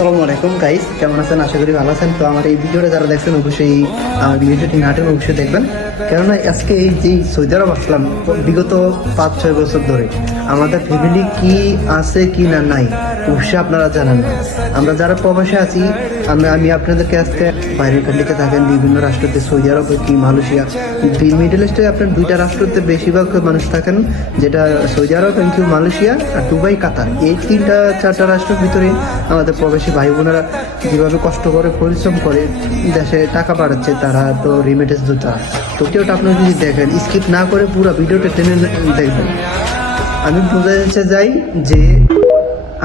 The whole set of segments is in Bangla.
আসসালামু আলাইকুম গাইস, কেমন আছেন? আশা করি ভালো আছেন। তো আমার এই ভিডিওটা যারা দেখছেন অবশ্যই আমার ভিডিওটি নাটেন অবশ্যই দেখবেন, কেননা আজকে এই যে সৌদি আরব আসলাম বিগত 5-6 বছর ধরে আমাদের ফ্যামিলি কি আছে কি না নাই অবশ্যই আপনারা জানেন না। আমরা যারা প্রবাসে আছি আমি আপনাদেরকে আজকে বাইরের কান্ট্রিতে থাকেন বিভিন্ন রাষ্ট্রতে, সৌদি আরব কি মালয়েশিয়া, মিডল ইস্টে আপনার দুইটা রাষ্ট্রতে বেশিরভাগ মানুষ থাকেন, যেটা সৌদি আরব কি মালয়েশিয়া আর দুবাই কাতার। এই 3-4টা রাষ্ট্রের ভিতরে আমাদের প্রবাসী ভাই বোনেরা যেভাবে কষ্ট করে পরিশ্রম করে দেশে টাকা পাঠাচ্ছে, তারা তো রিমিটেন্স যোদ্ধা। তো ভিডিওটা আপনারা যদি দেখেন স্কিপ না করে পুরো ভিডিওটা টেনে দেখবেন। আমি বোঝাতে চাই যে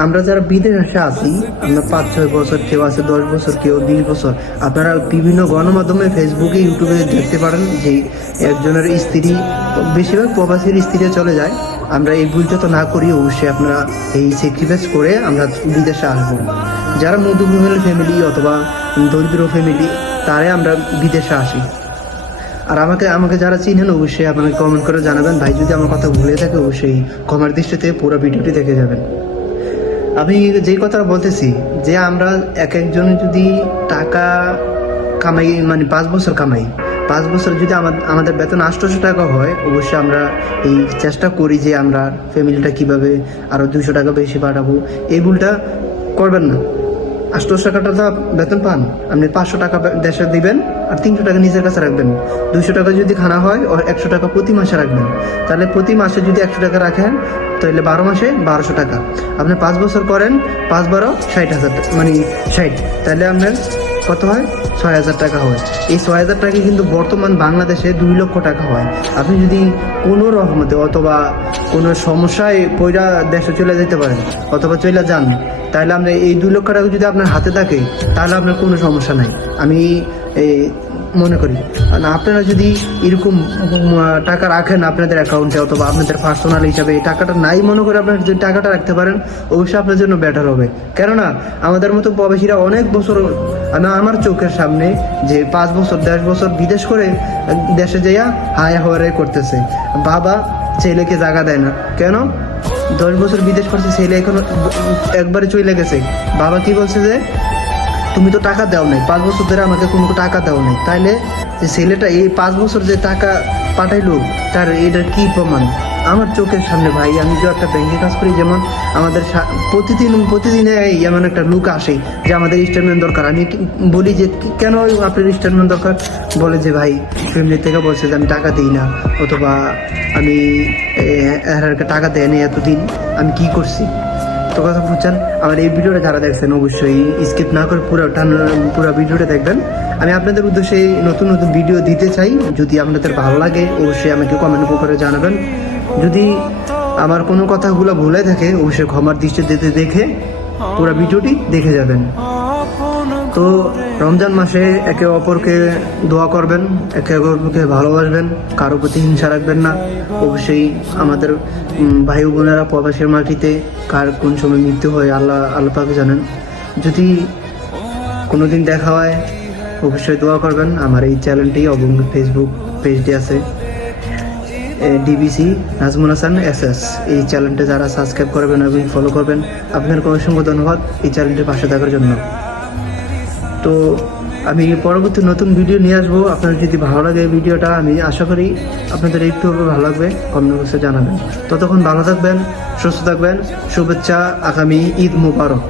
আমরা যারা বিদেশে আছি, আমরা 5-6 বছর, কেউ আছে 10 বছর, কেউ 20 বছর, আপনারা বিভিন্ন গণমাধ্যমে ফেসবুকে ইউটিউবে দেখতে পারেন যে একজনের স্ত্রী, বেশিরভাগ প্রবাসীর স্ত্রী চলে যায়। আমরা এই ভুলটা তো না করি, অবশ্যই আপনারা এই স্যাক্রিফাইস করে আমরা বিদেশে আসবো। যারা মধ্যবিত্ত ফ্যামিলি অথবা দরিদ্র ফ্যামিলি, তারাই আমরা বিদেশে আসি। আর আমাকে যারা চিনেন অবশ্যই আপনাকে কমেন্ট করে জানাবেন। ভাই যদি আমার কথা ভুলে থাকে অবশ্যই ক্ষমার দৃষ্টিতে পুরো ভিডিওটি দেখে যাবেন। আমি যেই কথা বলতেছি যে আমরা এক একজন যদি টাকা কামাই, মানে 5 বছর কামাই, 5 বছর যদি আমাদের বেতন 800 টাকা হয়, অবশ্যই আমরা এই চেষ্টা করি যে আমরা ফ্যামিলিটা কিভাবে আরো 200 টাকা বেশি পাঠাবো। এই ভুলটা করবেন না। 800 টাকাটা তো বেতন পান, আপনি 500 টাকা দেশে দিবেন আর 300 টাকা নিজের কাছে রাখবেন। 200 টাকা যদি খানা হয়, 100 টাকা প্রতি মাসে রাখবেন। তাহলে প্রতি মাসে যদি 100 টাকা রাখেন, তাহলে 12 মাসে 1200 টাকা। আপনি 5 বছর করেন, 5-12 60,000, মানে 60, তাহলে আপনার কত হয়? 6,000 টাকা হয়। এই 6,000 টাকা কিন্তু বর্তমান বাংলাদেশে 2 লক্ষ টাকা হয়। আপনি যদি কোনো রকমতে অথবা কোনো সমস্যায় পয়রা দেশে চলে যেতে পারেন অথবা চলে যান, তাহলে আপনার এই 2 লক্ষ টাকা যদি আপনার হাতে থাকে, তাহলে আপনার কোনো সমস্যা নাই আমি মনে করি। না, আপনারা যদি এরকম টাকা রাখেন আপনাদের অ্যাকাউন্টে অথবা আপনাদের পার্সোনাল হিসাবে, এই টাকাটা নাই মনে করে আপনারা যদি টাকাটা রাখতে পারেন, অবশ্যই আপনার জন্য বেটার হবে। কেননা আমাদের মতো প্রবাসীরা অনেক বছর, আমার চোখের সামনে যে 5 বছর 10 বছর বিদেশ করে দেশে যাইয়া হায় হওয়ারে করতেছে। বাবা ছেলেকে জায়গা দেয় না, কেন? 10 বছর বিদেশ করছে, ছেলে এখন একবারে চলে গেছে। বাবা কি বলছে যে তুমি তো টাকা দাও নাই, 5 বছর ধরে আমাকে কোনো টাকা দাও নাই। তাইলে যে ছেলেটা এই 5 বছর যে টাকা পাঠাইলো, তার এটা কি প্রমাণ? আমার চোখের সামনে ভাই, আমি যে একটা ব্যাংকে কাজ করি, যেমন আমাদের প্রতিদিনে এমন একটা লোক আসে যে আমাদের স্টেটমেন্ট দরকার। আমি বলি যে কেন আপনার স্টেটমেন্ট দরকার? বলে যে ভাই ফ্যামিলি থেকে বলছে যে আমি টাকা দিই না, অথবা আমি টাকা দেয়নি এতদিন, আমি কি করছি। তো কথা বুঝছেন? আমার এই ভিডিওটা যারা দেখছেন অবশ্যই স্কিপ না করে পুরো ভিডিওটা দেখবেন। আমি আপনাদের উদ্দেশ্যে নতুন নতুন ভিডিও দিতে চাই। যদি আপনাদের ভালো লাগে অবশ্যই আমাকে কমেন্ট করে জানাবেন। যদি আমার কোনো কথাগুলো ভুলে থাকে অবশ্যই ক্ষমার দৃষ্টিতে দেখে পুরো ভিডিওটি দেখে যাবেন। তো রমজান মাসে একে অপরকে দোয়া করবেন, একে অপরকে ভালোবাসবেন, কারো প্রতি হিংসা রাখবেন না। অবশ্যই আমাদের ভাই বোনেরা প্রবাসের মাটিতে কার কোন সময় মৃত্যু হয় আল্লাহ পাকে জানেন। যদি কোনোদিন দেখা হয় অবশ্যই দোয়া করবেন। আমার এই চ্যানেলটি এবং ফেসবুক পেজটি আছে ডিবিসি নাজমুল হাসান SS। এই চ্যানেলটা যারা সাবস্ক্রাইব করবেন এবং ফলো করবেন, আপনাদেরকে অসংখ্য ধন্যবাদ এই চ্যানেলটির পাশে থাকার জন্য। তো আমি পরবর্তী নতুন ভিডিও নিয়ে আসবো। আপনাদের যদি ভালো লাগে এই ভিডিওটা, আমি আশা করি আপনাদের একটু ভালো লাগবে, কমেন্ট বক্সে জানাবেন। ততক্ষণ ভালো থাকবেন, সুস্থ থাকবেন। শুভেচ্ছা, আগামী ঈদ মুবারক।